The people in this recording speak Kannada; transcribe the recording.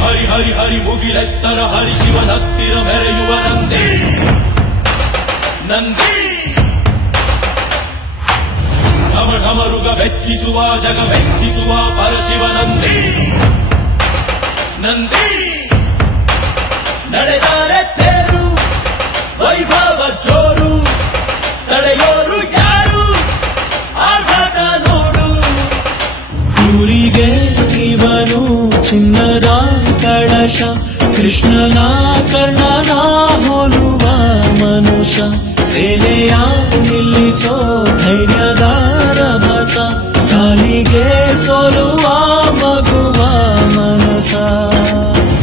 ಹರಿ ಹರಿ ಹರಿ ಮುಗಿಲೆತ್ತರ ಹರಿ ಶಿವನತ್ತಿರ ಮೆರೆಯುವ ನಂದಿ ನಂದಿ ಢಮ ಢಮರುಗ ಬೆಚ್ಚಿಸುವ ಜಗ ಬೆಚ್ಚಿಸುವ ಪರಶಿವ ನಂದಿ ನಂದಿ ನಡೆದಾರೆ ತೇರು ವೈಭವ ಜೋರು ತಡೆಯೋರು ಯಾರು ಆರ್ಭಟ ನೋಡು ಊರಿಗೆ ಇವನು ಚಿನ್ನದ ಕಳಶ ಕೃಷ್ಣನ ಕರ್ಣನ ಹೋಲುವ ಮನುಷ್ಯ ಸೇನೆಯ ನಿಲ್ಲಿಸೋ ಧೈರ್ಯದ ರಭಸ ಕಾಲಿಗೆ ಸೋಲುವ ಮಗುವ ಮನಸ